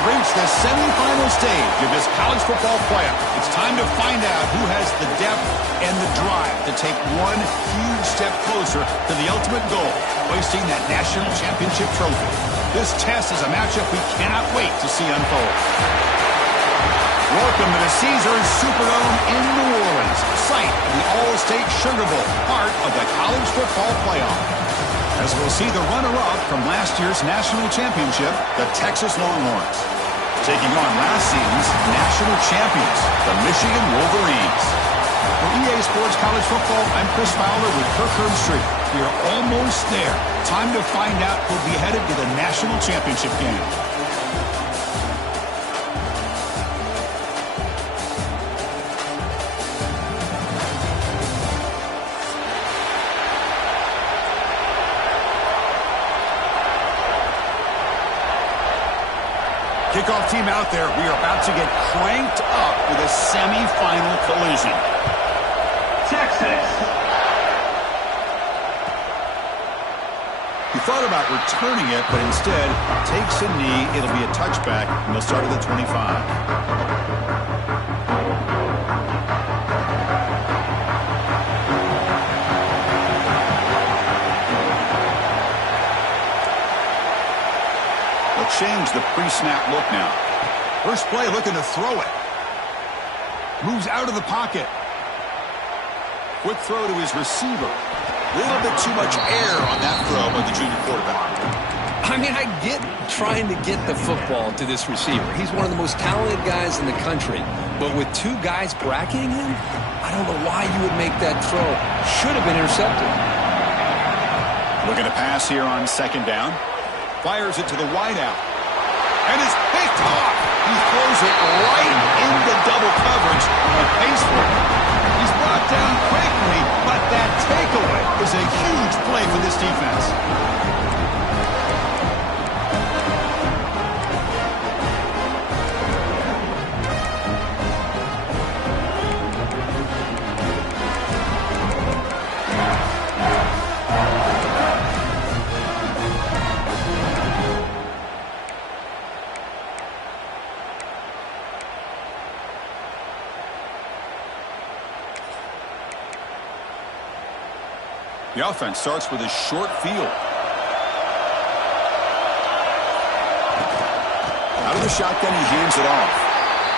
have reached the semifinal stage of this college football playoff. It's time to find out who has the depth and the drive to take one huge step closer to the ultimate goal, hoisting that national championship trophy. This test is a matchup we cannot wait to see unfold. Welcome to the Caesars Superdome in New Orleans, site of the All-State Sugar Bowl, part of the college football playoff. As we'll see the runner-up from last year's national championship, the Texas Longhorns, taking on last season's national champions, the Michigan Wolverines. For EA Sports College Football, I'm Chris Fowler with Kirk Herbstreit. We are almost there. Time to find out who'll be headed to the national championship game. Kickoff team out there. We are about to get cranked up with a semi-final collision. Texas. He thought about returning it, but instead takes a knee. It'll be a touchback, and they'll start at the 25. Change the pre-snap look now. First play looking to throw it. Moves out of the pocket. Quick throw to his receiver. A little bit too much air on that throw by the junior quarterback. I mean, I get trying to get the football to this receiver. He's one of the most talented guys in the country. But with two guys bracketing him, I don't know why you would make that throw. Should have been intercepted. Looking to pass here on second down. Fires it to the wideout. And is picked off. He throws it right into double coverage and pays for it. He's brought down quickly, but that takeaway is a huge play for this defense. The offense starts with a short field. Out of the shotgun, he hands it off.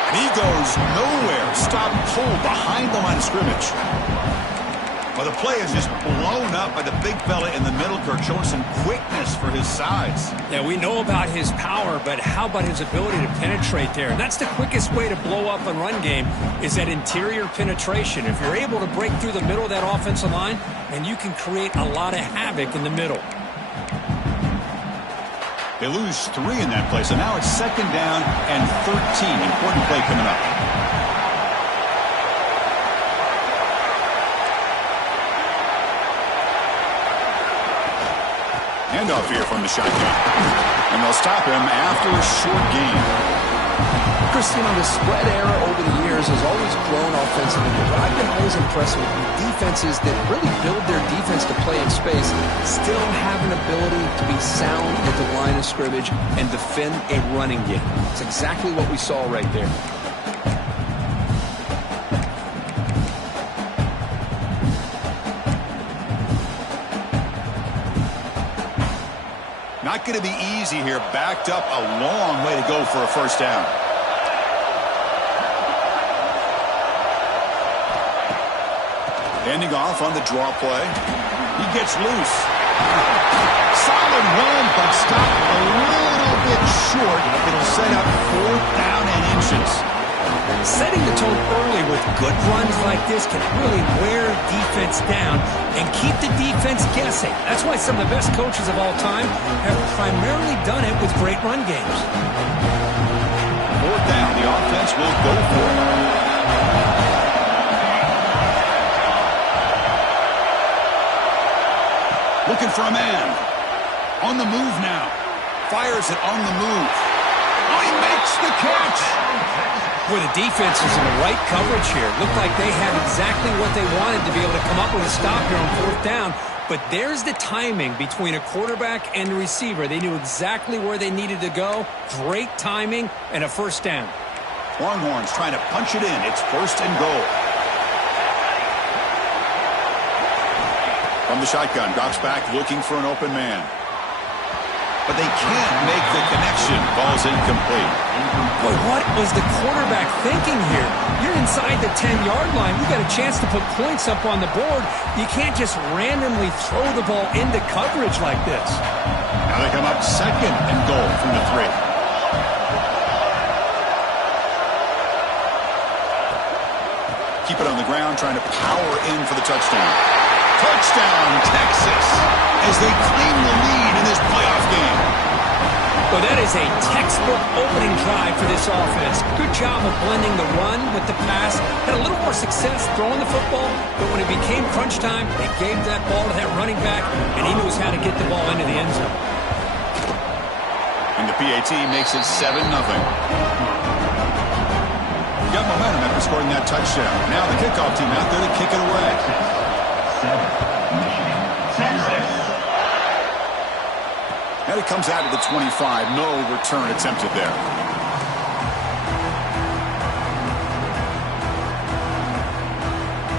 And he goes nowhere. Stop pulled behind the line of scrimmage. Well, the play is just blown up by the big fella in the middle, Kirk, showing some quickness for his size. Yeah, we know about his power, but how about his ability to penetrate there? That's the quickest way to blow up a run game, is that interior penetration. If you're able to break through the middle of that offensive line, and you can create a lot of havoc in the middle. They lose 3 in that play, so now it's second down and 13. Important play coming up. Handoff here from the shotgun. And they'll stop him after a short gain. Chris, you know, the spread era over the years has always grown offensively, but I've been always impressed with defenses that really build their defense to play in space, still have an ability to be sound at the line of scrimmage and defend a running game. It's exactly what we saw right there. Not going to be easy here. Backed up a long way to go for a first down. Ending off on the draw play. He gets loose. Solid run, but stopped a little bit short. It'll set up 4th down and inches. Setting the tone early with good runs like this can really wear defense down and keep the defense guessing. That's why some of the best coaches of all time have primarily done it with great run games. 4th down, the offense will go for it. Looking for a man. On the move now. Fires it on the move. Oh, he makes the catch. Boy, the defense is in the right coverage here. Looked like they had exactly what they wanted to be able to come up with a stop here on fourth down. But there's the timing between a quarterback and the receiver. They knew exactly where they needed to go. Great timing and a first down. Longhorns trying to punch it in. It's first and goal. From the shotgun, drops back looking for an open man. But they can't make the connection. Ball's incomplete. Boy, what was the quarterback thinking here? You're inside the 10-yard line. You got a chance to put points up on the board. You can't just randomly throw the ball into coverage like this. Now they come up second and goal from the 3. Keep it on the ground, trying to power in for the touchdown. Touchdown, Texas, as they claim the lead in this playoff game. Well, that is a textbook opening drive for this offense. Good job of blending the run with the pass. Had a little more success throwing the football, but when it became crunch time, they gave that ball to that running back, and he knows how to get the ball into the end zone. And the PAT makes it 7-0. Got momentum after scoring that touchdown. Now the kickoff team out there to kick it away. And it comes out of the 25. No return attempted there.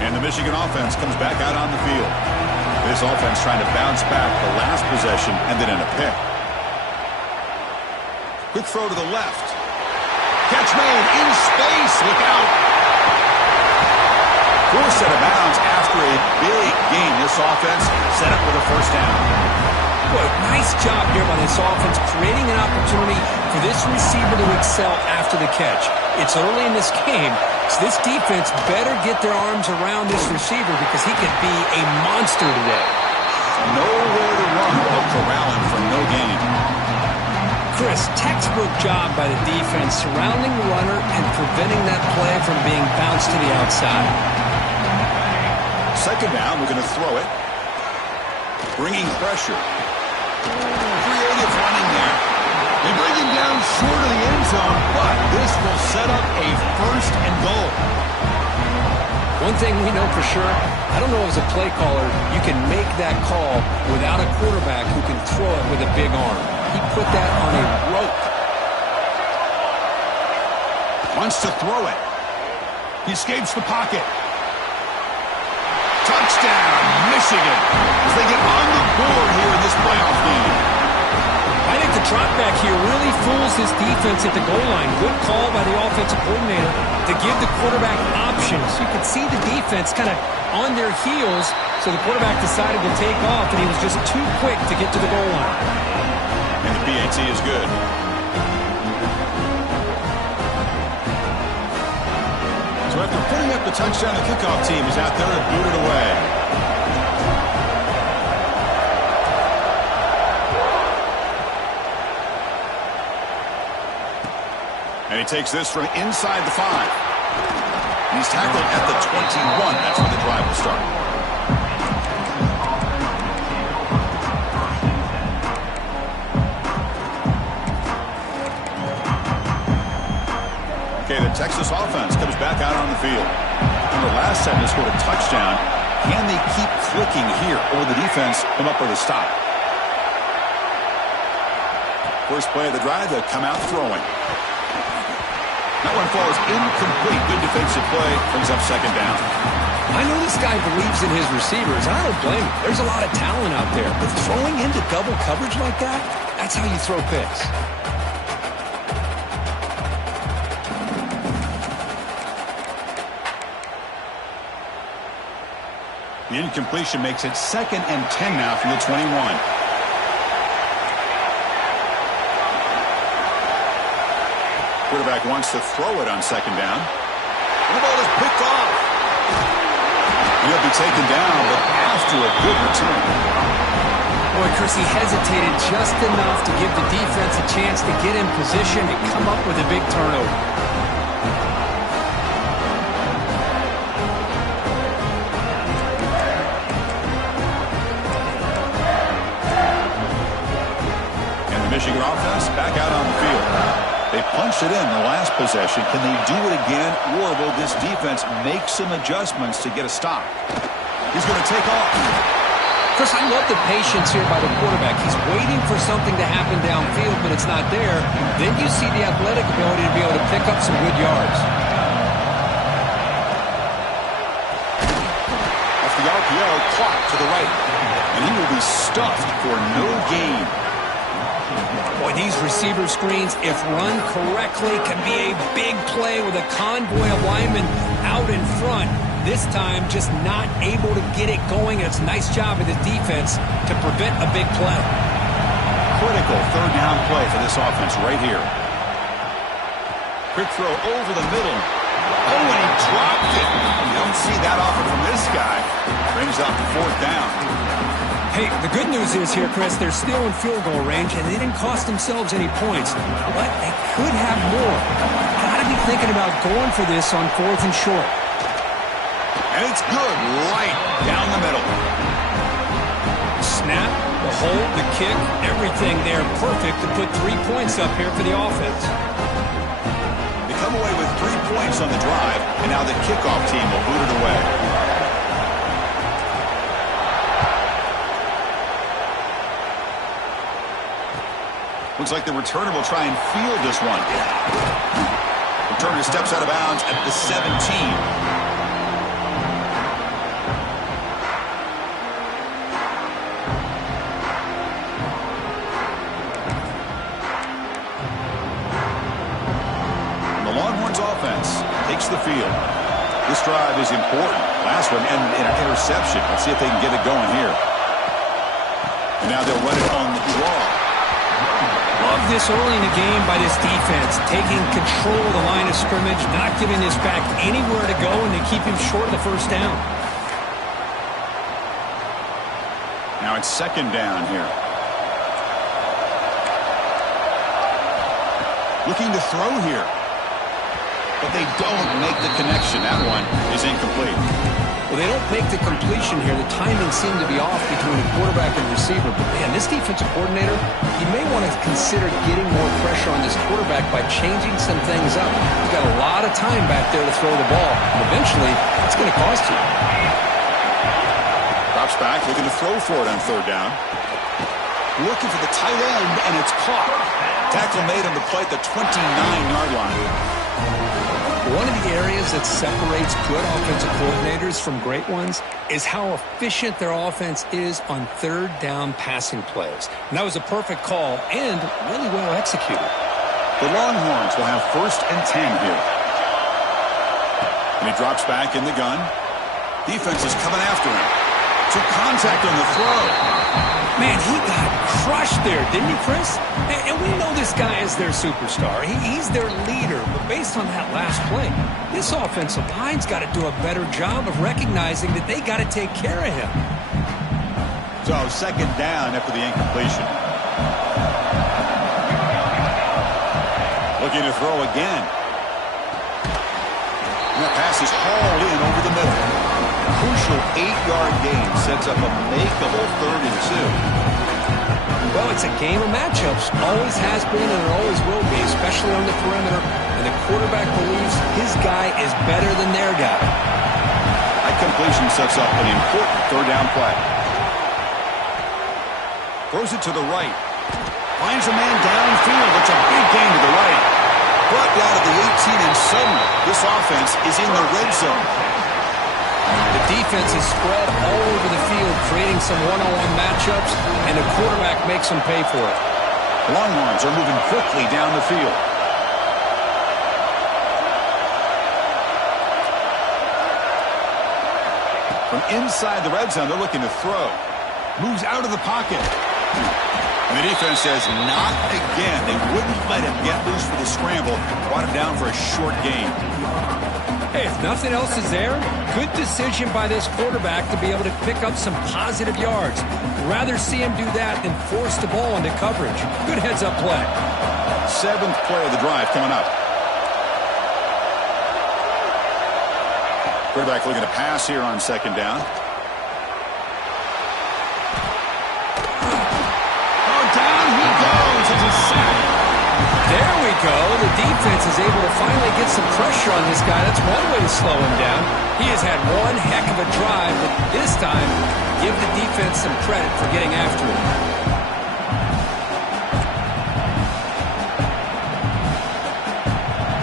And the Michigan offense comes back out on the field. This offense trying to bounce back the last possession and then in a pick. Quick throw to the left. Catch made in space. Look out. Forced out of bounds after a big gain. This offense set up with a first down. Boy, nice job here by this offense, creating an opportunity for this receiver to excel after the catch. It's early in this game, so this defense better get their arms around this receiver because he could be a monster today. Nowhere to run while corralling for no gain. Chris, textbook job by the defense surrounding the runner and preventing that play from being bounced to the outside. Second down, we're going to throw it. Bringing pressure. Creative running there. They bring him down short of the end zone, but this will set up a first and goal. One thing we know for sure, I don't know as a play caller, you can make that call without a quarterback who can throw it with a big arm. He put that on a rope. Wants to throw it. He escapes the pocket. Touchdown, Michigan, as they get on the board here in this playoff game. I think the drop back here really fools this defense at the goal line. Good call by the offensive coordinator to give the quarterback options. You could see the defense kind of on their heels, so the quarterback decided to take off, and he was just too quick to get to the goal line. And the PAT is good. So after putting up the touchdown, the kickoff team is out there to boot it away. And he takes this from inside the 5. And he's tackled at the 21. That's where the drive will start. Okay, the Texas offense comes back out on the field. Remember, last time they scored a touchdown. Can they keep clicking here, or will the defense come up with a stop? First play of the drive, they'll come out throwing. That one falls incomplete. Good defensive play, brings up second down. I know this guy believes in his receivers. I don't blame him. There's a lot of talent out there, but throwing into double coverage like that, that's how you throw picks. The incompletion makes it 2nd and 10 now from the 21. Quarterback wants to throw it on second down. The ball is picked off. And he'll be taken down, but after a good return. Boy, Chris, he hesitated just enough to give the defense a chance to get in position and come up with a big turnover. Michigan offense back out on the field. They punched it in the last possession. Can they do it again, or will this defense make some adjustments to get a stop? He's going to take off. Chris, I love the patience here by the quarterback. He's waiting for something to happen downfield, but it's not there. Then you see the athletic ability to be able to pick up some good yards. Off the RPO, clock to the right. And he will be stuffed for no gain. Boy, these receiver screens, if run correctly, can be a big play with a convoy of linemen out in front. This time, just not able to get it going. It's a nice job of the defense to prevent a big play. Critical third down play for this offense right here. Quick throw over the middle. Oh, and he dropped it. You don't see that often from this guy. Brings up fourth down. Hey, the good news is here, Chris, they're still in field goal range, and they didn't cost themselves any points. But they could have more. Got to be thinking about going for this on 4th and short. And it's good right down the middle. Snap, the hold, the kick, everything there perfect to put 3 points up here for the offense. They come away with 3 points on the drive, and now the kickoff team will boot it away. Looks like the returner will try and field this one. Returner steps out of bounds at the 17. Takes the field. This drive is important. Last one and an interception. Let's see if they can get it going here. And now they'll run it on the draw. Love this early in the game by this defense. Taking control of the line of scrimmage, not giving this back anywhere to go, and they keep him short of the first down. Now it's second down here. Looking to throw here. But they don't make the connection. That one is incomplete. Well, they don't make the completion here. The timing seemed to be off between the quarterback and receiver. But, man, this defensive coordinator, he may want to consider getting more pressure on this quarterback by changing some things up. He's got a lot of time back there to throw the ball. And eventually, it's going to cost you. Drops back, looking to throw for it on third down. Looking for the tight end, and it's caught. Tackle made on the play at the 29-yard line. One of the areas that separates good offensive coordinators from great ones is how efficient their offense is on third down passing plays. And that was a perfect call and really well executed. The Longhorns will have 1st and 10 here. And he drops back in the gun. Defense is coming after him. Took contact on the throw. Man, he got crushed there, didn't he, Chris? And we know this guy is their superstar. He's their leader. But based on that last play, this offensive line's got to do a better job of recognizing that they got to take care of him. So second down after the incompletion. Looking to throw again. And that pass is hauled in over the middle. Crucial 8-yard gain sets up a makeable 3rd and 2. Well, it's a game of matchups. Always has been and it always will be, especially on the perimeter. And the quarterback believes his guy is better than their guy. That completion sets up an important third down play. Throws it to the right. Finds a man downfield. It's a big gain to the right. Brought down to the 18, and suddenly this offense is in the red zone. The defense is spread all over the field, creating some one-on-one matchups, and the quarterback makes them pay for it. Longhorns are moving quickly down the field. From inside the red zone, they're looking to throw. Moves out of the pocket. And the defense says, not again. They wouldn't let him get loose for the scramble. Brought him down for a short gain. Hey, if nothing else is there, good decision by this quarterback to be able to pick up some positive yards. Rather see him do that than force the ball into coverage. Good heads-up play. 7th play of the drive coming up. Quarterback looking to pass here on second down. Oh, down he goes. It's a sack. There we go. The defense is able to finally get some pressure on this guy. That's one way to slow him down. He has had one heck of a drive, but this time, give the defense some credit for getting after him.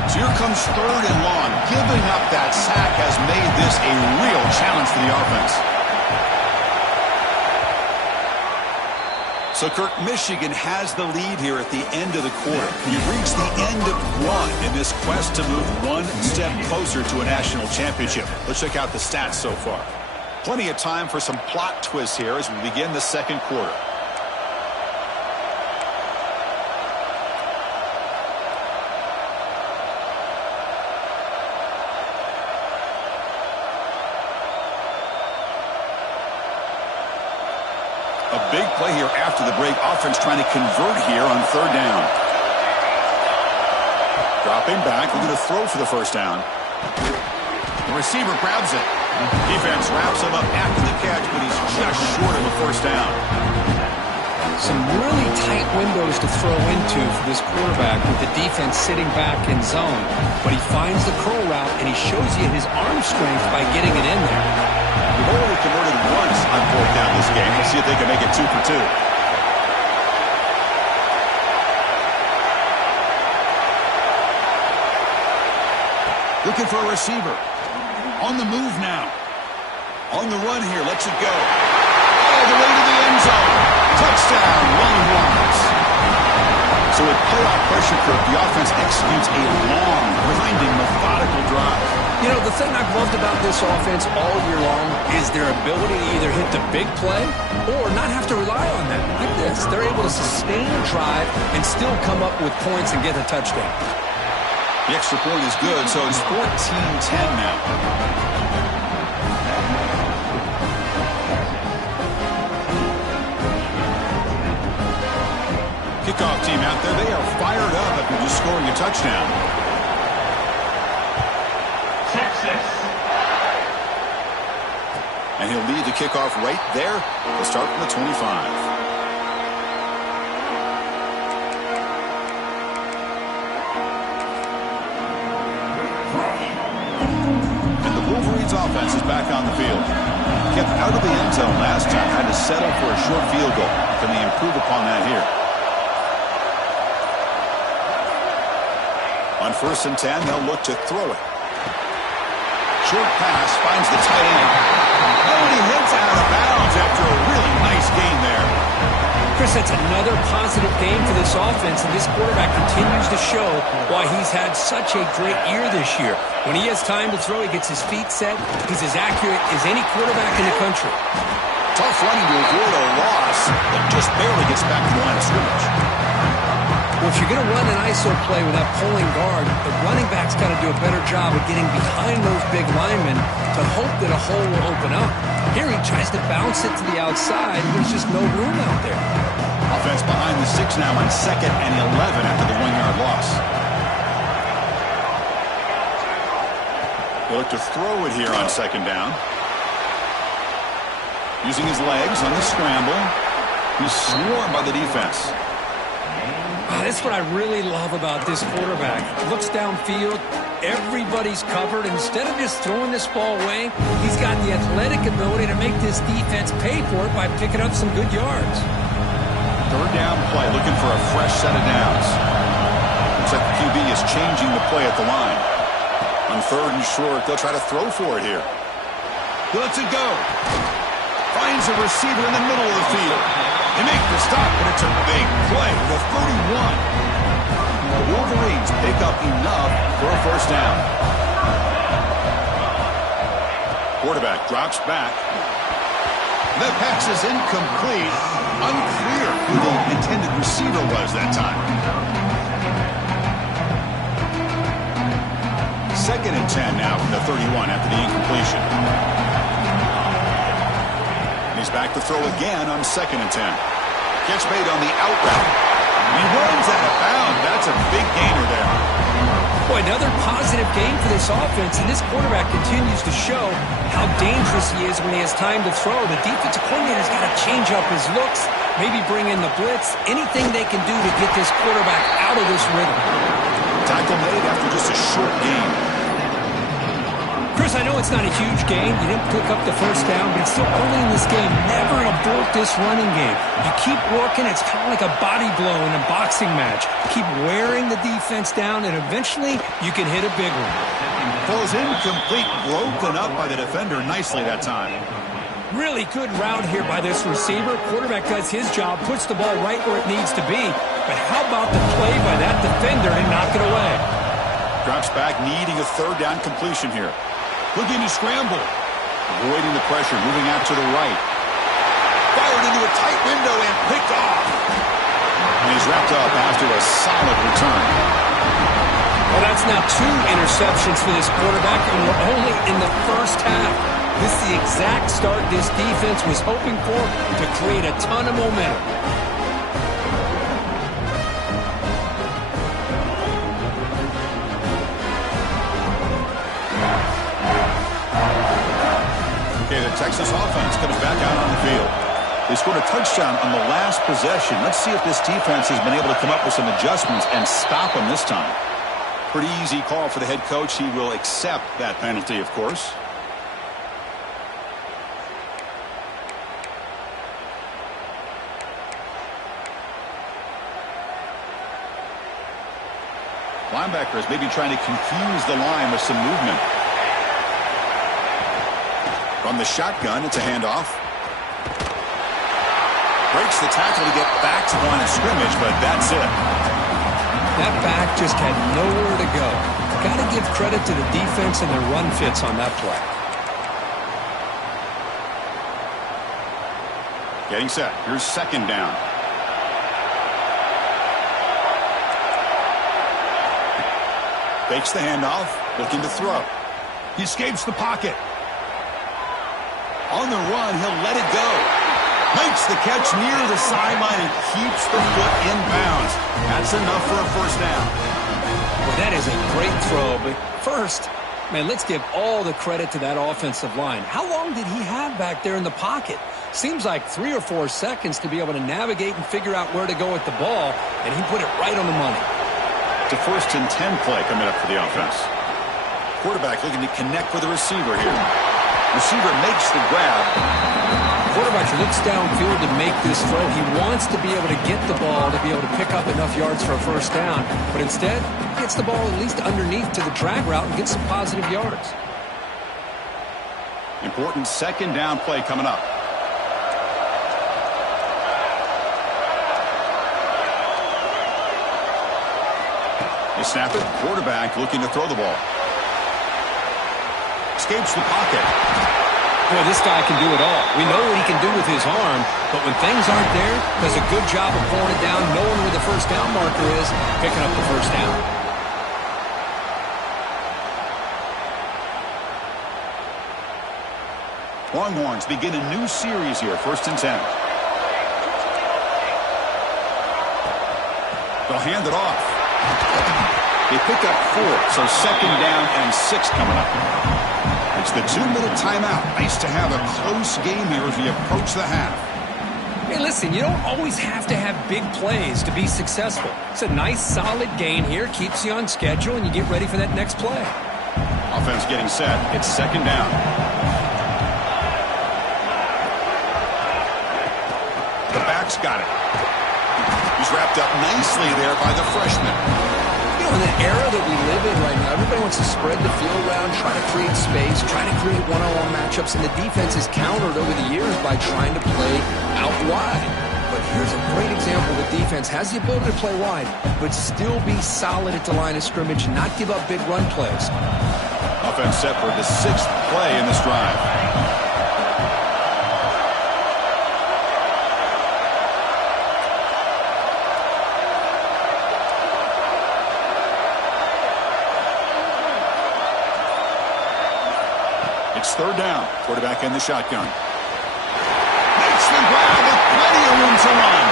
So here comes 3rd and long. Giving up that sack has made this a real challenge for the offense. So, Kirk, Michigan has the lead here at the end of the quarter. You've reached the end of one in this quest to move one step closer to a national championship. Let's check out the stats so far. Plenty of time for some plot twists here as we begin the second quarter. A big play here after the break. Offense trying to convert here on 3rd down. Dropping back, looking to throw for the first down. The receiver grabs it. Defense wraps him up after the catch, but he's just short of a first down. Some really tight windows to throw into for this quarterback with the defense sitting back in zone. But he finds the curl route, and he shows you his arm strength by getting it in there. They've only converted once on 4th down this game. Let's see if they can make it 2 for 2. Looking for a receiver. On the move now. On the run here. Lets it go. All the way to the end zone. Touchdown, Longhorns. So with playoff pressure, Kirk, the offense executes a long, grinding, methodical drive. You know, the thing I've loved about this offense all year long is their ability to either hit the big play or not have to rely on that. Like this, they're able to sustain a drive and still come up with points and get a touchdown. The extra point is good, so it's 14-10 now. Kickoff team out there, they are fired up after just scoring a touchdown. Texas. And he'll lead the kickoff right there. They'll start from the 25. Wolverines offense is back on the field. Kept out of the end zone last time. Had to settle for a short field goal. Can they improve upon that here? On 1st and 10, they'll look to throw it. Short pass finds the tight end. Oh, and he hits out of bounds after a really nice gain there. Chris, that's another positive game for this offense, and this quarterback continues to show why he's had such a great year this year. When he has time to throw, he gets his feet set. He's as accurate as any quarterback in the country. Tough running to avoid a loss, but just barely gets back to the line of scrimmage. Well, if you're going to run an ISO play with that pulling guard, the running back's got to do a better job of getting behind those big linemen to hope that a hole will open up. Here he tries to bounce it to the outside. There's just no room out there. Offense behind the 6 now on 2nd and 11 after the 1-yard loss. They look to throw it here on 2nd down. Using his legs on the scramble. He's swarmed by the defense. That's what I really love about this quarterback. Looks downfield, everybody's covered. Instead of just throwing this ball away, he's got the athletic ability to make this defense pay for it by picking up some good yards. 3rd down play, looking for a fresh set of downs. Looks like the QB is changing the play at the line. On 3rd and short, they'll try to throw for it here. He lets it go. Finds a receiver in the middle of the field. They make the stop, but it's a big play for the 31. The Wolverines pick up enough for a first down. Quarterback drops back. The pass is incomplete. Unclear who the intended receiver was that time. 2nd and 10 now from the 31 after the incompletion. He's back to throw again on 2nd and 10. Catch made on the out route. He runs out of bounds. That's a big gainer there. Boy, another positive game for this offense, and this quarterback continues to show how dangerous he is when he has time to throw. The defensive coordinator's got to change up his looks, maybe bring in the blitz, anything they can do to get this quarterback out of this rhythm. a short game. Chris, I know it's not a huge gain. You didn't pick up the first down, but it's still early in this game. Never abort this running game. You keep working. It's kind of like a body blow in a boxing match. Keep wearing the defense down, and eventually you can hit a big one. Throws incomplete, broken up by the defender nicely that time. Really good route here by this receiver. Quarterback does his job, puts the ball right where it needs to be. But how about the play by that defender to knock it away? Drops back, needing a third down completion here. Looking to scramble. Avoiding the pressure, moving out to the right. Fired into a tight window and picked off. And he's wrapped up after a solid return. Well, that's now 2 interceptions for this quarterback, and we're only in the first half. This is the exact start this defense was hoping for to create a ton of momentum. Okay, the Texas offense comes back out on the field. They scored a touchdown on the last possession. Let's see if this defense has been able to come up with some adjustments and stop them this time. Pretty easy call for the head coach. He will accept that penalty, of course. Linebackers maybe trying to confuse the line with some movement. From the shotgun, it's a handoff. Breaks the tackle to get back to the line of scrimmage, but that's it. That back just had nowhere to go. Got to give credit to the defense and their run fits on that play. Getting set. Here's second down. Fakes the handoff, looking to throw. He escapes the pocket. On the run, he'll let it go. Makes the catch near the sideline and keeps the foot in bounds. That's enough for a first down. Well, that is a great throw, but first, man, let's give all the credit to that offensive line. How long did he have back there in the pocket? Seems like 3 or 4 seconds to be able to navigate and figure out where to go with the ball, and he put it right on the money. It's a 1st and 10 play coming up for the offense. Quarterback looking to connect with the receiver here. Receiver makes the grab. Quarterback looks downfield to make this throw. He wants to be able to get the ball to be able to pick up enough yards for a first down, but instead, he gets the ball at least underneath to the drag route and gets some positive yards. Important second down play coming up. They snap it. Quarterback looking to throw the ball. Escapes the pocket. Boy, this guy can do it all. We know what he can do with his arm, but when things aren't there, does a good job of pulling it down, knowing where the first down marker is, picking up the first down. Longhorns begin a new series here, 1st and 10. They'll hand it off. They pick up 4, so second down and 6 coming up. It's the 2-minute timeout. Nice to have a close game here as we approach the half. Hey, listen, you don't always have to have big plays to be successful. It's a nice, solid gain here. Keeps you on schedule, and you get ready for that next play. Offense getting set. It's second down. The back's got it. He's wrapped up nicely there by the freshman. You know, in the era that we live in right now, everybody wants to spread the field around, try to create space, try to create one-on-one matchups, and the defense is countered over the years by trying to play out wide. But here's a great example. The defense has the ability to play wide, but still be solid at the line of scrimmage, not give up big run plays. Offense set for the 6th play in this drive. It's third down. Quarterback in the shotgun. Makes the grab with plenty of room to run.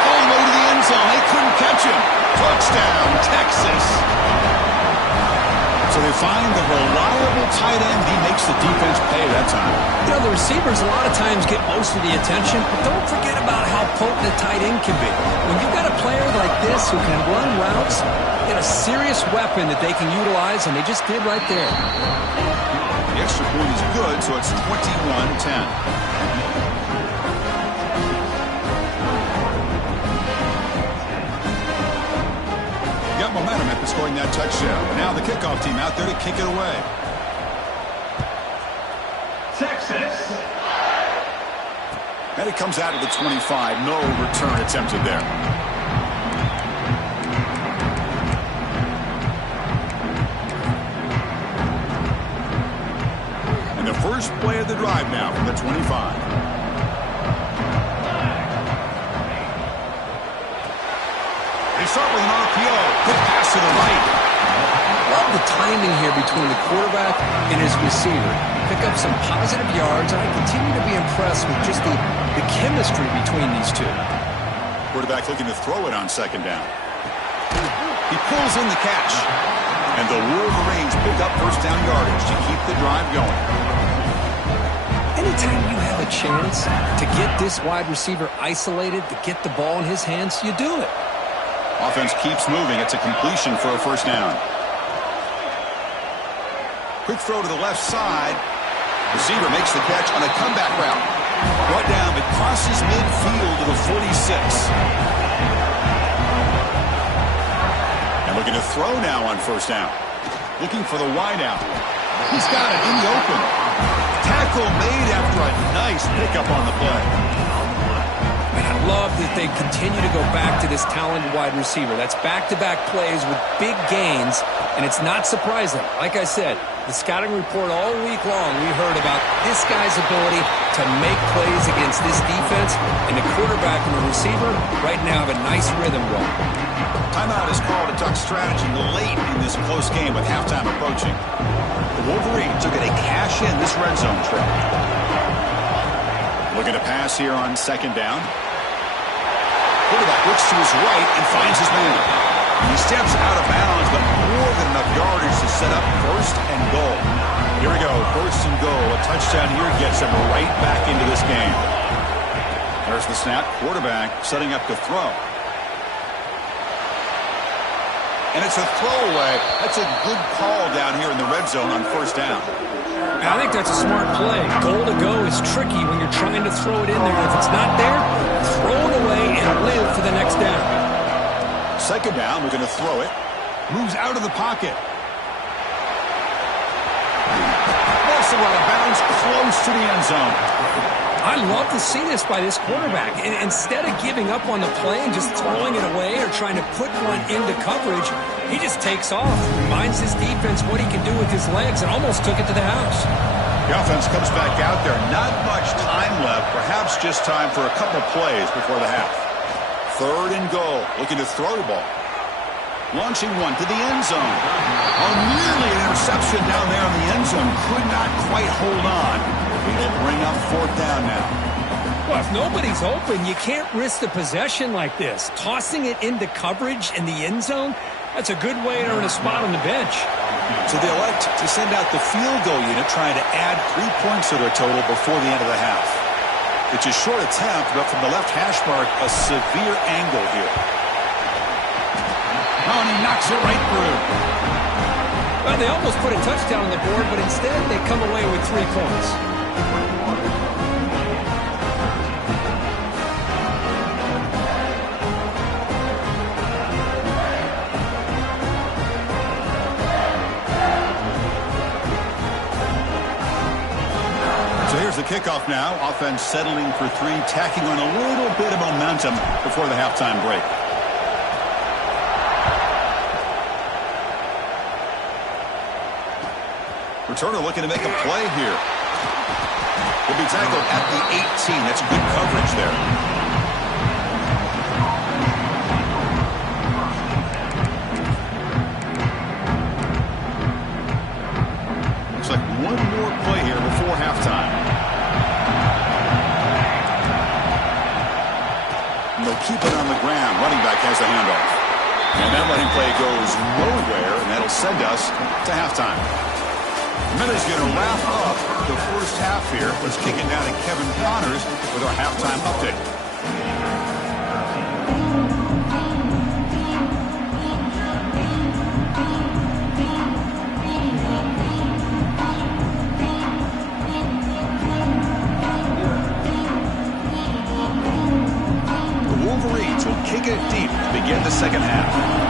All the way to the end zone. They couldn't catch him. Touchdown, Texas. So they find the reliable tight end. He makes the defense pay that time. You know, the receivers a lot of times get most of the attention, but don't forget about how potent a tight end can be. When you've got a player like this who can run routes, you get a serious weapon that they can utilize, and they just did right there. The extra point is good, so it's 21-10. Got momentum after scoring that touchdown. Now the kickoff team out there to kick it away. Texas. And it comes out of the 25. No return attempted there. And the first play of the drive now from the 25. They start with an RPO. Good pass to the right. Love the timing here between the quarterback and his receiver. Pick up some positive yards, and I continue to be impressed with just the chemistry between these two. Quarterback looking to throw it on second down. He pulls in the catch. And the Wolverines pick up first down yardage to keep the drive going. Anytime you have a chance to get this wide receiver isolated, to get the ball in his hands, you do it. Offense keeps moving. It's a completion for a first down. Quick throw to the left side. Receiver makes the catch on a comeback route. Brought down, but crosses midfield to the 46. And looking to throw now on first down. Looking for the wideout. He's got it in the open. Tackle made after a nice pickup on the play. I love that they continue to go back to this talented wide receiver. That's back-to-back plays with big gains, and it's not surprising. Like I said, the scouting report all week long, we heard about this guy's ability to make plays against this defense, and the quarterback and the receiver right now have a nice rhythm going. Timeout is called to talk strategy late in this close game with halftime approaching. The Wolverines are going to cash in this red zone trip. Looking to pass here on second down. Quarterback looks to his right and finds his man. He steps out of bounds, but more than enough yardage to set up first and goal. Here we go, first and goal. A touchdown here gets him right back into this game. There's the snap. Quarterback setting up to throw. And it's a throwaway. That's a good call down here in the red zone on first down. I think that's a smart play. Goal to go is tricky when you're trying to throw it in there. If it's not there, throw it away and live for the next down. Second down, we're going to throw it. Moves out of the pocket. Also out of bounds, close to the end zone. I love to see this by this quarterback. And instead of giving up on the play and just throwing it away or trying to put one into coverage, he just takes off, reminds his defense what he can do with his legs, and almost took it to the house. The offense comes back out there. Not much time left. Perhaps just time for a couple plays before the half. Third and goal. Looking to throw the ball. Launching one to the end zone. Oh, nearly an interception down there in the end zone. Could not quite hold on. It'll bring up fourth down now. Well, if nobody's open, you can't risk the possession like this. Tossing it into coverage in the end zone, that's a good way to earn a spot on the bench. So they elect to send out the field goal unit, trying to add 3 points to their total before the end of the half. It's a short attempt, but from the left hash mark, a severe angle here. Oh, and he knocks it right through. Well, they almost put a touchdown on the board, but instead they come away with 3 points. So here's the kickoff now. Offense settling for 3, tacking on a little bit of momentum before the halftime break. Returner looking to make a play here. Will be tackled at the 18. That's good coverage there. Looks like one more play here before halftime. And they'll keep it on the ground. Running back has the handoff. And that running play goes nowhere, and that'll send us to halftime. Minnie's going to wrap up the first half here. Let's kick it down to Kevin Connors with our halftime update. The Wolverines will kick it deep to begin the second half.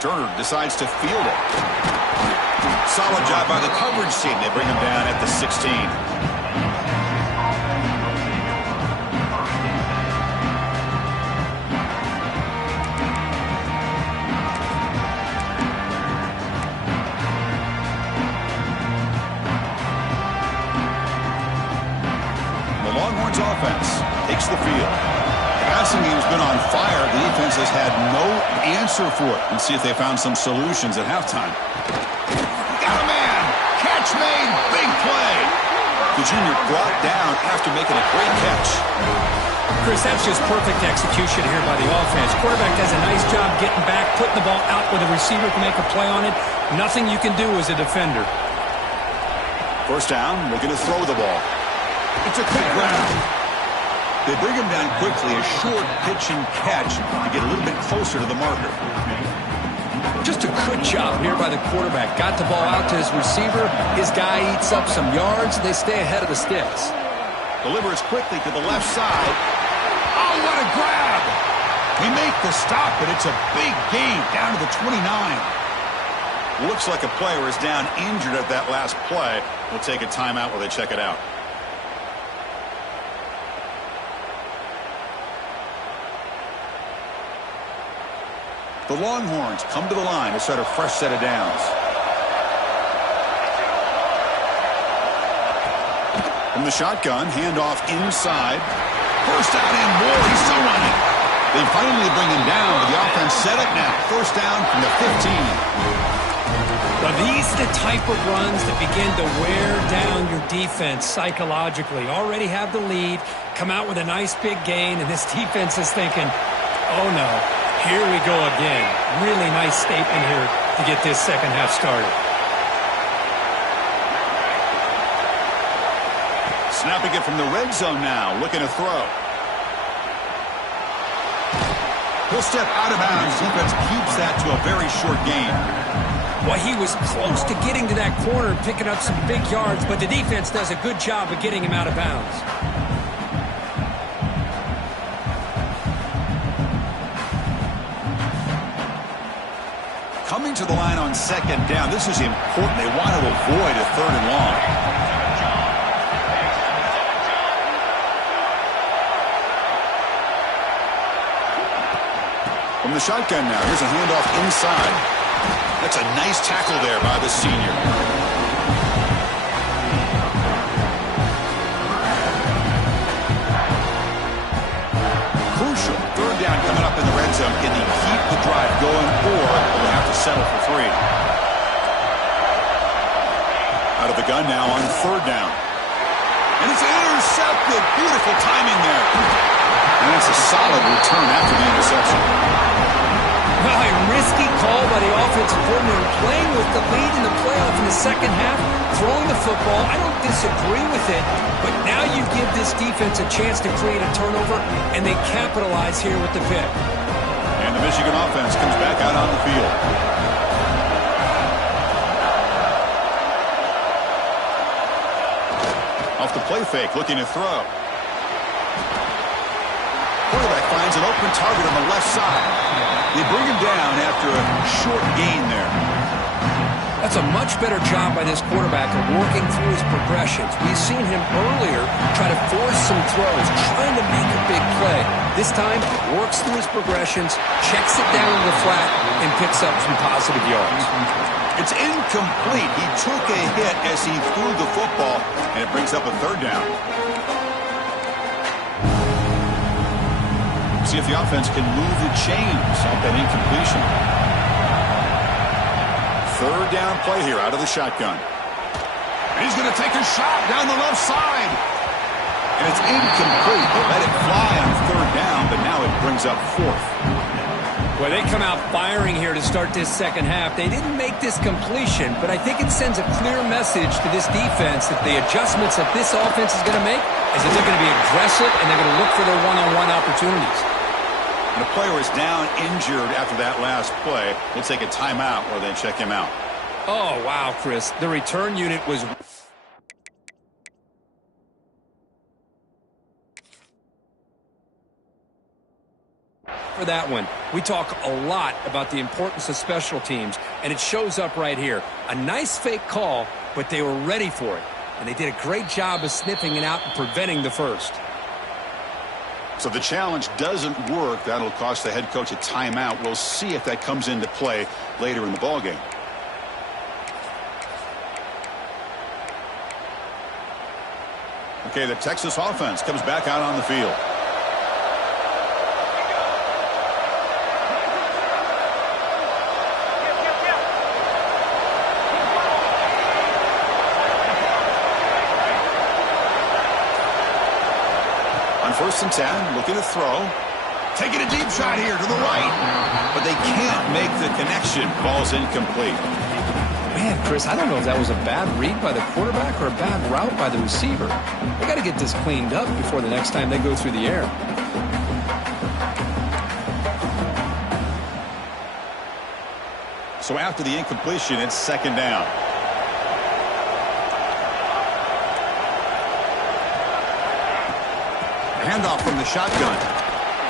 Turner decides to field it. Solid job by the coverage team. They bring him down at the 16. The Longhorns offense takes the field. Passing game's been on fire. The defense has had no answer for it. Let's see if they found some solutions at halftime. Got a man! Catch made! Big play! The junior brought down after making a great catch. Chris, that's just perfect execution here by the offense. Quarterback does a nice job getting back, putting the ball out where the receiver can make a play on it. Nothing you can do as a defender. First down, looking to throw the ball. It's a quick grab. They bring him down quickly, a short pitch and catch to get a little bit closer to the marker. Just a good job here by the quarterback. Got the ball out to his receiver. His guy eats up some yards. They stay ahead of the sticks. Delivers quickly to the left side. Oh, what a grab! We make the stop, but it's a big gain down to the 29. Looks like a player is down injured at that last play. We'll take a timeout while they check it out. The Longhorns come to the line to start a fresh set of downs. From the shotgun, handoff inside. First down and more. He's still running. They finally bring him down, but the offense set it now. First down from the 15. Well, these are the type of runs that begin to wear down your defense psychologically. Already have the lead, come out with a nice big gain, and this defense is thinking, oh no. Here we go again. Really nice statement here to get this second half started. Snapping it from the red zone now, looking to throw. He'll step out of bounds. Defense keeps that to a very short gain. Well, he was close to getting to that corner and picking up some big yards, but the defense does a good job of getting him out of bounds. Coming to the line on second down. This is important. They want to avoid a third and long. From the shotgun now. Here's a handoff inside. That's a nice tackle there by the senior. Crucial. Third down coming up in the red zone. Can they keep the drive going, or will they have to settle for 3? Out of the gun now on third down. And it's intercepted. Beautiful timing there. And that's a solid return after the interception. Well, a risky call by the offensive coordinator, playing with the lead in the playoff in the second half, throwing the football. I don't disagree with it, but now you give this defense a chance to create a turnover, and they capitalize here with the pick. And the Michigan offense comes back out on the field. Off the play fake, looking to throw. Quarterback finds an open target on the left side. They bring him down after a short gain there. That's a much better job by this quarterback of working through his progressions. We've seen him earlier try to force some throws, trying to make a big play. This time, works through his progressions, checks it down to the flat, and picks up some positive yards. It's incomplete. He took a hit as he threw the football, and it brings up a third down. See if the offense can move the chains off that incompletion. Third down play here out of the shotgun. And he's going to take a shot down the left side. And it's incomplete. They let it fly on third down, but now it brings up fourth. Well, they come out firing here to start this second half. They didn't make this completion, but I think it sends a clear message to this defense that the adjustments that this offense is going to make is that they're going to be aggressive and they're going to look for their one-on-one opportunities. And the player is down injured after that last play. We'll take a timeout or then check him out. Oh, wow, Chris. The return unit was... for that one. We talk a lot about the importance of special teams, and it shows up right here. A nice fake call, but they were ready for it. And they did a great job of sniffing it out and preventing the first. So the challenge doesn't work. That'll cost the head coach a timeout. We'll see if that comes into play later in the ballgame. Okay, the Texas offense comes back out on the field. On 1st and 10, looking to throw. Taking a deep shot here to the right. But they can't make the connection. Ball's incomplete. Man, Chris, I don't know if that was a bad read by the quarterback or a bad route by the receiver. They got to get this cleaned up before the next time they go through the air. So after the incompletion, it's 2nd down. Handoff from the shotgun.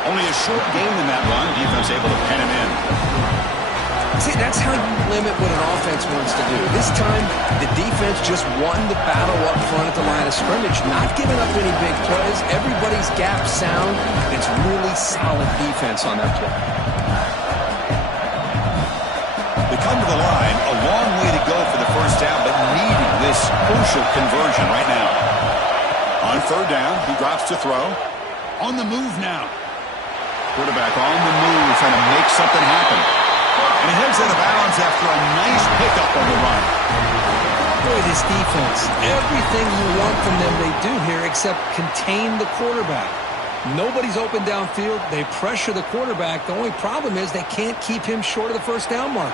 Only a short gain in that run. Defense able to pen him in. See, that's how you limit what an offense wants to do. This time, the defense just won the battle up front at the line of scrimmage, not giving up any big plays. Everybody's gap sound. It's really solid defense on that play. They come to the line, a long way to go for the first down, but needing this crucial conversion right now. On 3rd down, he drops to throw. On the move now. Quarterback on the move, trying to make something happen. And he heads out of bounds after a nice pickup on the run. Boy, this defense, everything you want from them they do here except contain the quarterback. Nobody's open downfield. They pressure the quarterback. The only problem is they can't keep him short of the first down mark.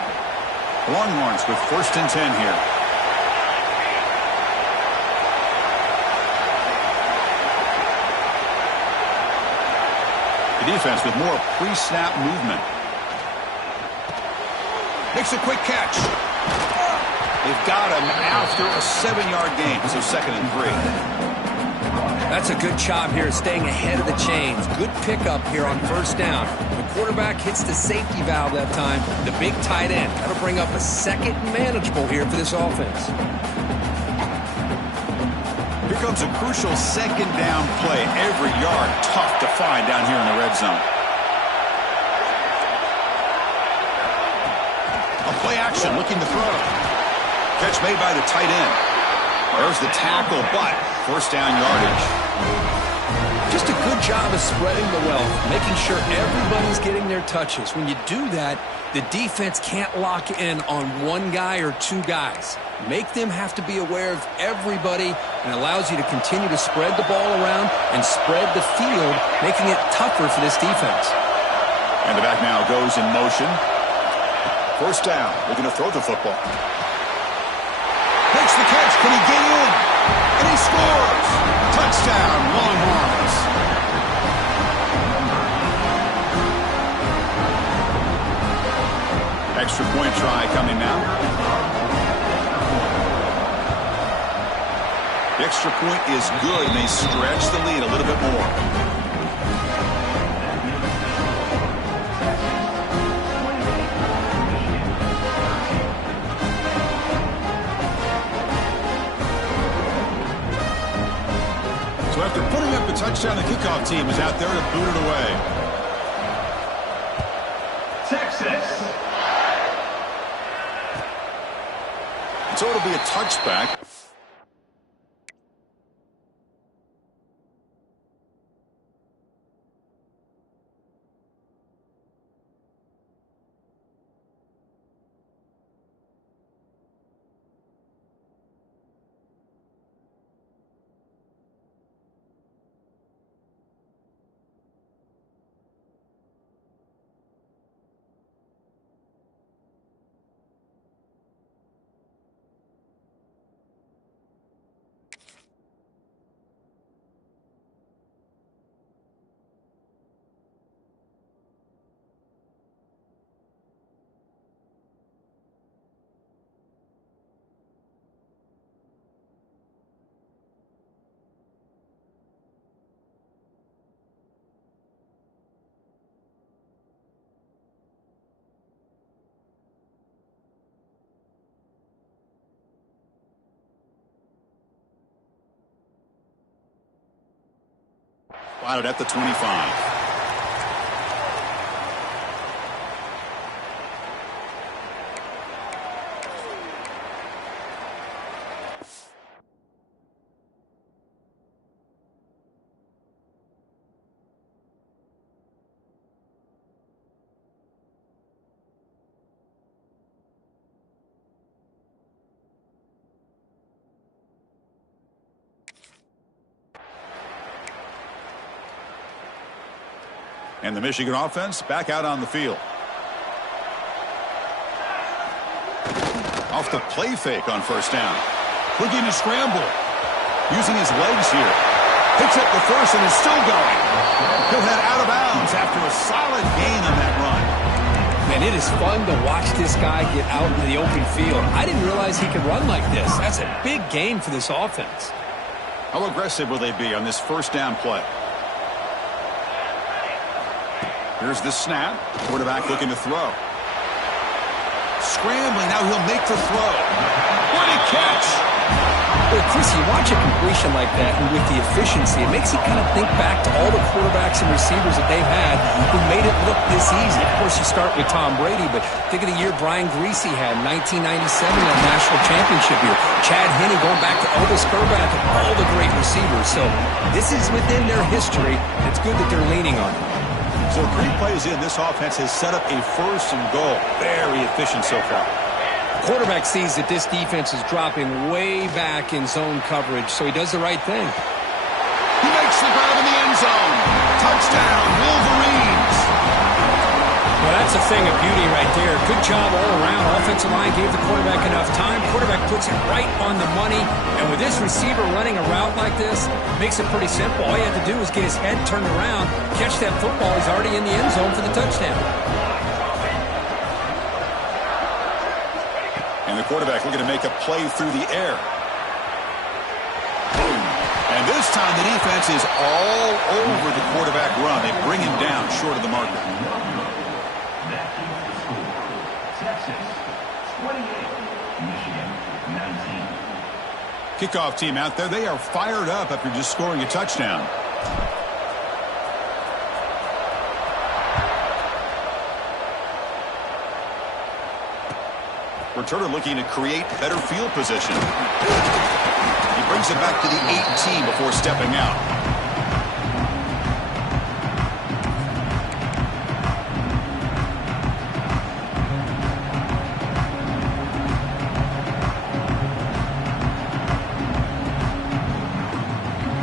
Longhorns with 1st and 10 here. The defense with more pre-snap movement. Makes a quick catch. They've got him after a 7-yard gain, so 2nd and 3. That's a good job here staying ahead of the chains. Good pickup here on 1st down. The quarterback hits the safety valve that time. The big tight end. That'll bring up a 2nd and manageable here for this offense. Here comes a crucial 2nd down play. Every yard tough to find down here in the red zone. A play action looking to throw. Catch made by the tight end. There's the tackle, but 1st down yardage. Just a good job of spreading the wealth, making sure everybody's getting their touches. When you do that, the defense can't lock in on one guy or two guys. Make them have to be aware of everybody, and allows you to continue to spread the ball around and spread the field, making it tougher for this defense. And the back now goes in motion. 1st down, looking to throw the football. Makes the catch. Can he get in? And he scores. Touchdown, Longhorns. Extra point try coming now. The extra point is good, and they stretch the lead a little bit more. So after putting up the touchdown, the kickoff team is out there to boot it away. Texas. So it'll be a touchback. Spotted at the 25. And the Michigan offense back out on the field. Off the play fake on first down. Looking to scramble. Using his legs here. Picks up the first and is still going. He'll head out of bounds after a solid gain on that run. Man, it is fun to watch this guy get out into the open field. I didn't realize he could run like this. That's a big gain for this offense. How aggressive will they be on this first down play? Here's the snap. Quarterback looking to throw. Scrambling. Now he'll make the throw. What a catch! Well, Chris, you watch a completion like that, and with the efficiency, it makes you kind of think back to all the quarterbacks and receivers that they've had who made it look this easy. Of course, you start with Tom Brady, but think of the year Brian Griese had in 1997, that national championship year. Chad Henne going back to Elvis Grbac and all the great receivers. So this is within their history. It's good that they're leaning on it. So 3 plays in, this offense has set up a first and goal. Very efficient so far. The quarterback sees that this defense is dropping way back in zone coverage, so he does the right thing. He makes the grab in the end zone. Touchdown, Wolverines. Well, that's a thing of beauty right there. Good job all around. Offensive line gave the quarterback enough time. Quarterback puts it right on the money. And with this receiver running a route like this, makes it pretty simple. All you have to do is get his head turned around, catch that football. He's already in the end zone for the touchdown. And the quarterback looking to make a play through the air. Boom. And this time the defense is all over the quarterback run. They bring him down short of the marker. Kickoff team out there. They are fired up after just scoring a touchdown. Returner looking to create better field position. He brings it back to the 18 before stepping out.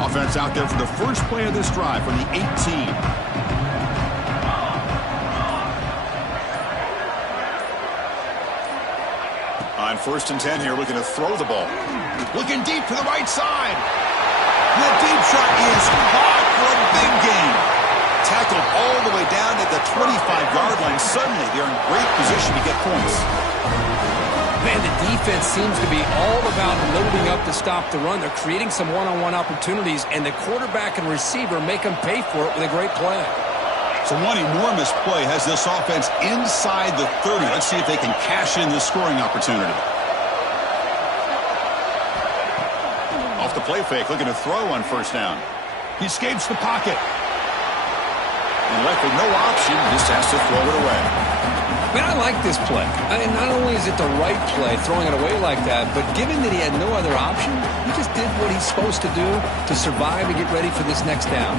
Offense out there for the first play of this drive from the 18. On 1st and 10 here, looking to throw the ball. Looking deep to the right side. The deep shot is caught for a big gain. Tackled all the way down at the 25-yard line. Suddenly, they're in great position to get points. Man, the defense seems to be all about loading up to stop the run. They're creating some one-on-one opportunities, and the quarterback and receiver make them pay for it with a great play. So one enormous play has this offense inside the 30. Let's see if they can cash in this scoring opportunity. Off the play fake, looking to throw on first down. He escapes the pocket. And left with no option, just has to throw it away. Man, I like this play. Not only is it the right play, throwing it away like that, but given that he had no other option, he just did what he's supposed to do to survive and get ready for this next down.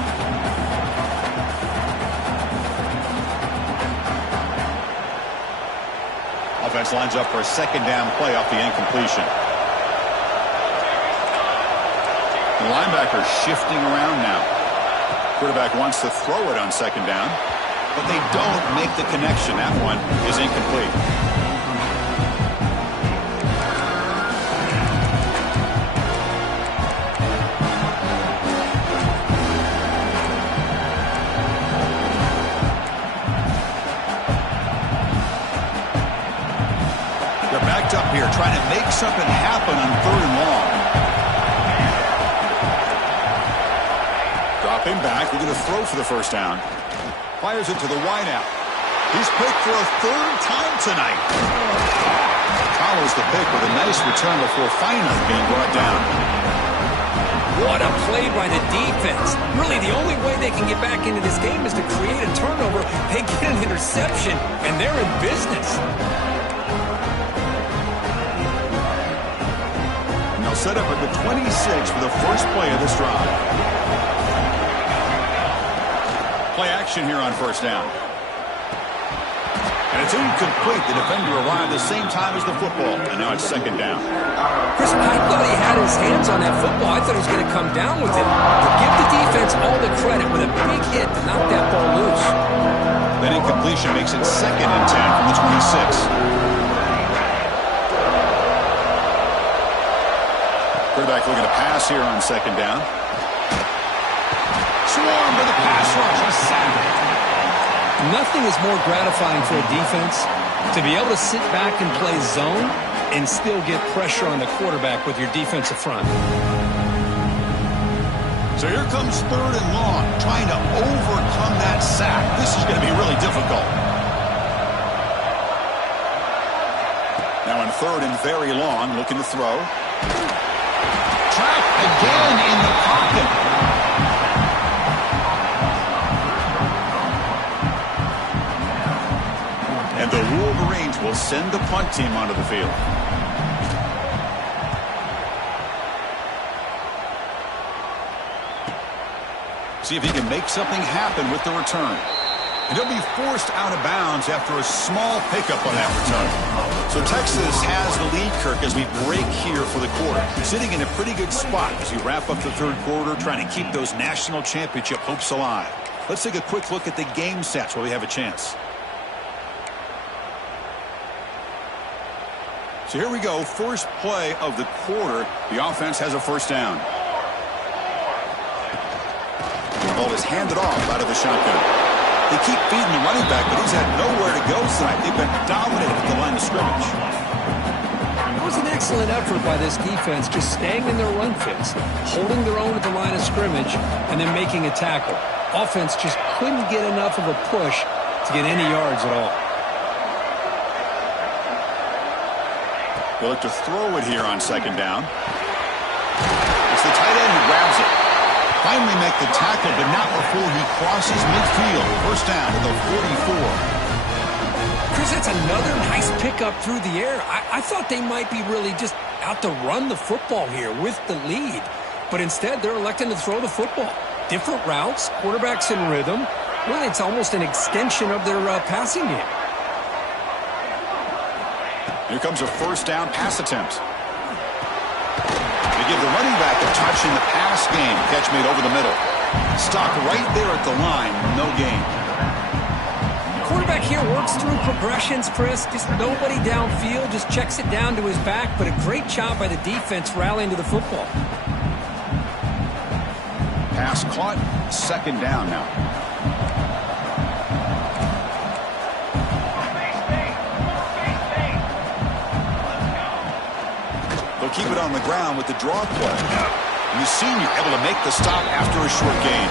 Offense lines up for a second down play off the incompletion. The linebacker shifting around now. Quarterback wants to throw it on second down, but they don't make the connection. That one is incomplete. They're backed up here trying to make something happen on 3rd and long. Dropping back, we're going to throw for the first down. Fires it to the wideout. He's picked for a 3rd time tonight. Follows the pick with a nice return before finally being brought down. What a play by the defense. Really, the only way they can get back into this game is to create a turnover. They get an interception, and they're in business. And they'll set up at the 26 for the first play of this drive. Play action here on first down. And it's incomplete. The defender arrived the same time as the football. And now it's second down. Chris, I thought he had his hands on that football. I thought he was going to come down with it. But give the defense all the credit with a big hit to knock that ball loose. That incompletion makes it second and 10 from the 26. Quarterback looking to pass here on second down. Swarm to the pass rush. A sack. Nothing is more gratifying for a defense to be able to sit back and play zone and still get pressure on the quarterback with your defensive front. So here comes third and long, trying to overcome that sack. This is going to be really difficult. Now in third and very long, looking to throw. Trapped again in the pocket. And the Wolverines will send the punt team onto the field. See if he can make something happen with the return. And he'll be forced out of bounds after a small pickup on that return. So Texas has the lead, Kirk, as we break here for the quarter. Sitting in a pretty good spot as we wrap up the third quarter, trying to keep those national championship hopes alive. Let's take a quick look at the game stats while we have a chance. So here we go, first play of the quarter. The offense has a first down. The ball is handed off out of the shotgun. They keep feeding the running back, but he's had nowhere to go tonight. They've been dominated at the line of scrimmage. It was an excellent effort by this defense, just staying in their run fits, holding their own at the line of scrimmage, and then making a tackle. Offense just couldn't get enough of a push to get any yards at all. They'll look to throw it here on second down. It's the tight end who grabs it. Finally make the tackle, but not before he crosses midfield. First down to the 44. Chris, that's another nice pickup through the air. I thought they might be really just out to run the football here with the lead. But instead, they're electing to throw the football. Different routes, quarterbacks in rhythm. Really, it's almost an extension of their passing game. Here comes a first down pass attempt. They give the running back a touch in the pass game. Catch made over the middle. Stopped right there at the line. No gain. Quarterback here works through progressions, Chris. Just nobody downfield. Just checks it down to his back. But a great job by the defense rallying to the football. Pass caught. Second down now. Keep it on the ground with the draw play. And the senior able to make the stop after a short gain.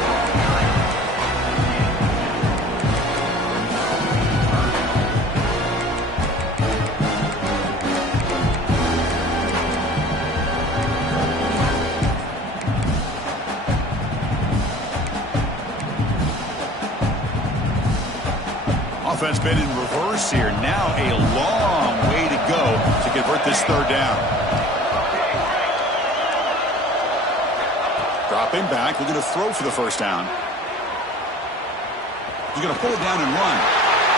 Offense been in reverse here. Now a long way to go to convert this third down. Dropping back, looking to throw for the first down. He's going to pull it down and run.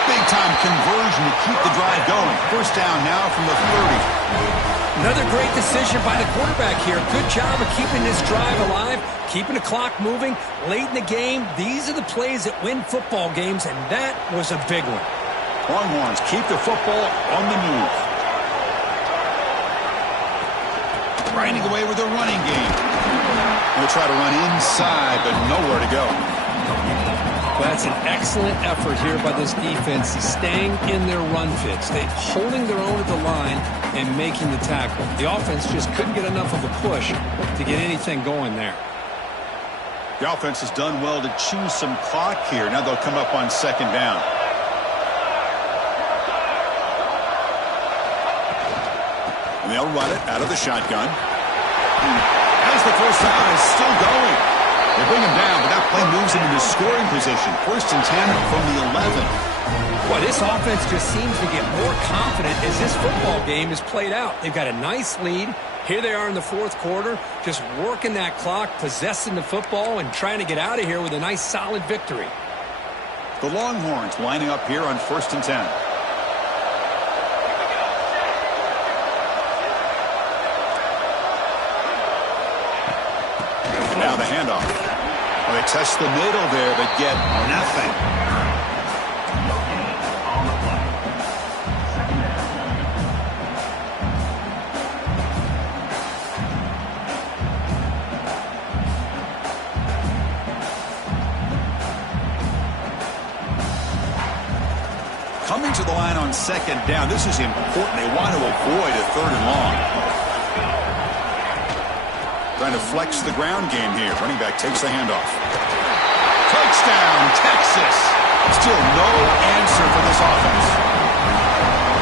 Big-time conversion to keep the drive going. First down now from the 30. Another great decision by the quarterback here. Good job of keeping this drive alive, keeping the clock moving. Late in the game, these are the plays that win football games, and that was a big one. Longhorns keep the football on the move. Grinding away with a running game. They'll try to run inside, but nowhere to go. That's an excellent effort here by this defense. He's staying in their run fits. They're holding their own at the line and making the tackle. The offense just couldn't get enough of a push to get anything going there. The offense has done well to chew some clock here. Now they'll come up on second down. And they'll run it out of the shotgun. As the first First down is still going. They bring him down, but that play moves him into scoring position. 1st and 10 from the 11. Boy, this offense just seems to get more confident as this football game is played out. They've got a nice lead. Here they are in the 4th quarter, just working that clock, possessing the football, and trying to get out of here with a nice, solid victory. The Longhorns lining up here on 1st and 10. And now the handoff. Well, they touch the middle there, but get nothing. Coming to the line on 2nd down. This is important. They want to avoid a 3rd and long. Trying to flex the ground game here. Running back takes the handoff. Touchdown, Texas. Still no answer for this offense.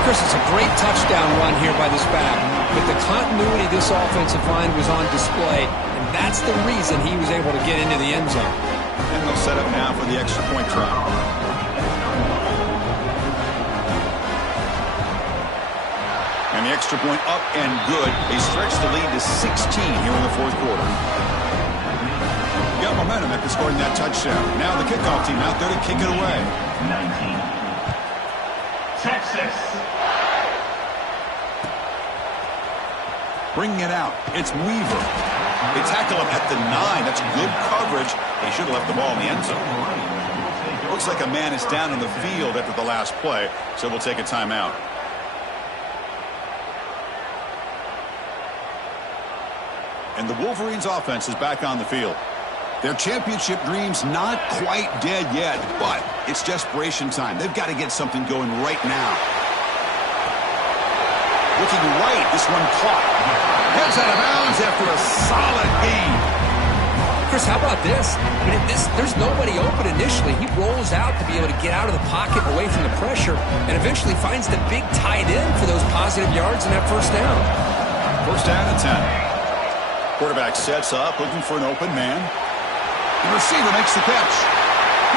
Chris, it's a great touchdown run here by this back. But the continuity this offensive line was on display, and that's the reason he was able to get into the end zone. And they'll set up now for the extra point try. And the extra point up and good. They stretch the lead to 16 here in the 4th quarter. Got momentum after scoring that touchdown. Now the kickoff team out there to kick it away. 19. Texas. Bringing it out. It's Weaver. They tackle him at the 9. That's good coverage. They should have left the ball in the end zone. Looks like a man is down on the field after the last play, so we'll take a timeout. And the Wolverines offense is back on the field. Their championship dreams not quite dead yet, but it's desperation time. They've got to get something going right now. Looking right, this one caught. Heads out of bounds after a solid gain. Chris, how about this? I mean, there's nobody open initially. He rolls out to be able to get out of the pocket away from the pressure and eventually finds the big tight end for those positive yards in that 1st down. 1st down and 10. Quarterback sets up, looking for an open man. The receiver makes the catch.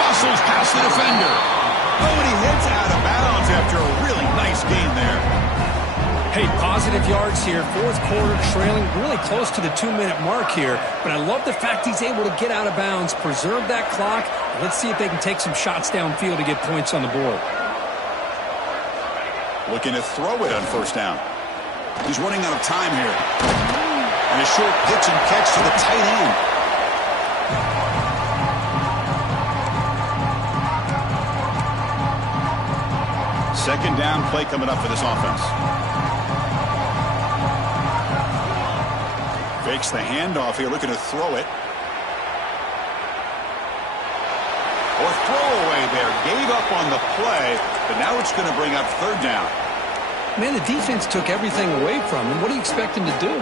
Muscles past the defender. Oh, and he heads out of bounds after a really nice gain there. Hey, positive yards here. 4th quarter trailing really close to the 2-minute mark here. But I love the fact he's able to get out of bounds, preserve that clock. Let's see if they can take some shots downfield to get points on the board. Looking to throw it on 1st down. He's running out of time here. And a short pitch and catch to the tight end. Second down play coming up for this offense. Fakes the handoff here, looking to throw it. Or throwaway there. Gave up on the play, but now it's going to bring up 3rd down. Man, the defense took everything away from him. What do you expect him to do?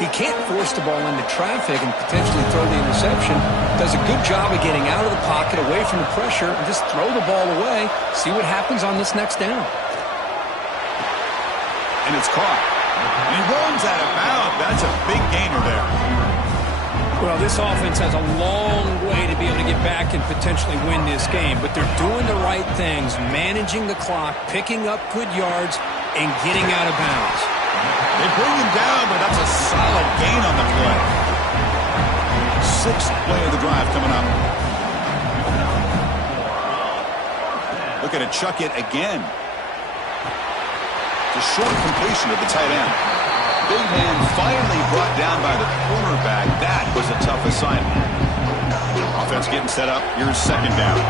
He can't force the ball into traffic and potentially throw the interception. Does a good job of getting out of the pocket, away from the pressure, and just throw the ball away. See what happens on this next down. And it's caught. And he runs out of bounds. That's a big gainer there. Well, this offense has a long way to be able to get back and potentially win this game, but they're doing the right things, managing the clock, picking up good yards, and getting out of bounds. They bring him down, but that's a solid gain on the play. 6th play of the drive coming up. Looking to chuck it again. It's a short completion of the tight end. Big man finally brought down by the cornerback. That was a tough assignment. Offense getting set up. Here's 2nd down.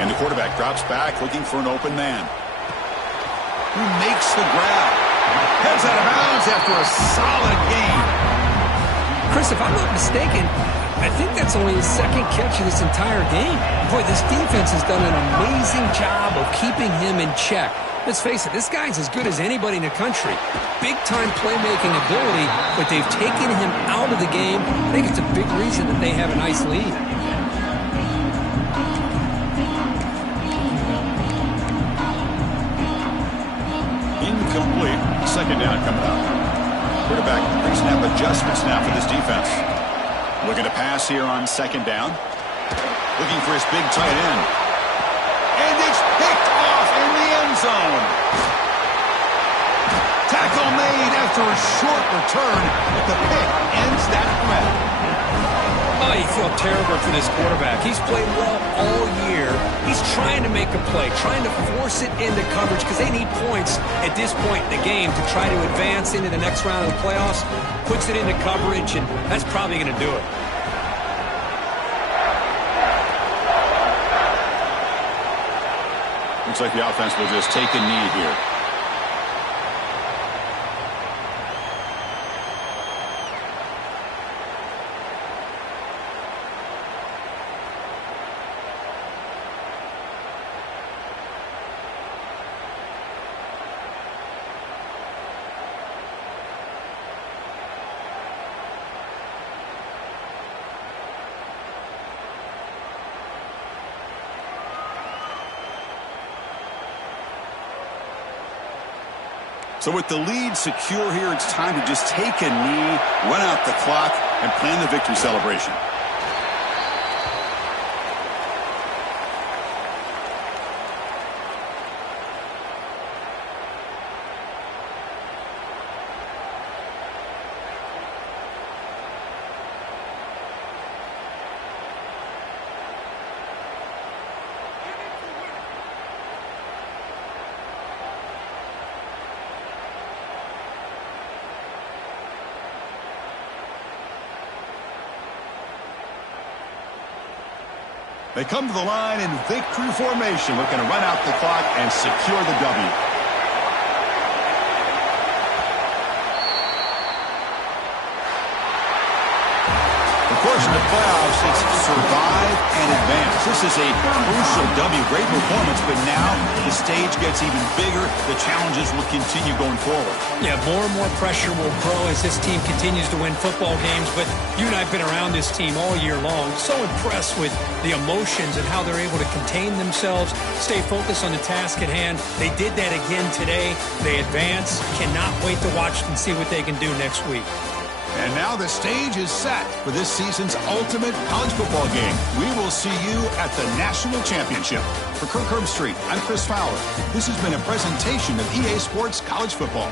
And the quarterback drops back looking for an open man. Who makes the grab. Heads out of bounds after a solid gain. Chris, if I'm not mistaken, I think that's only his 2nd catch of this entire game. Boy, this defense has done an amazing job of keeping him in check. Let's face it, this guy's as good as anybody in the country. Big-time playmaking ability, but they've taken him out of the game. I think it's a big reason that they have a nice lead. Incomplete. 2nd down coming up. quarterback facing up adjustments now for this defense. Looking to pass here on second down. Looking for his big tight end. And it's picked off in the end zone. Tackle made after a short return, but the pick ends that threat. Oh, you feel terrible for this quarterback. He's played well all year. He's trying to make a play, trying to force it into coverage because they need points at this point in the game to try to advance into the next round of the playoffs. Puts it into coverage, and that's probably going to do it. Looks like the offense will just take a knee here. So with the lead secure here, it's time to just take a knee, run out the clock, and plan the victory celebration. They come to the line in victory formation, looking to run out the clock and secure the W. Of course, in the playoffs, it's survive and advance. This is a crucial W. Great performance, but now the stage gets even bigger. The challenges will continue going forward. Yeah, more and more pressure will grow as this team continues to win football games. But you and I have been around this team all year long. So impressed with the emotions and how they're able to contain themselves, stay focused on the task at hand. They did that again today. They advance. Cannot wait to watch and see what they can do next week. And now the stage is set for this season's ultimate college football game. We will see you at the National Championship. For Kirk Herbstreit, I'm Chris Fowler. This has been a presentation of EA Sports College Football.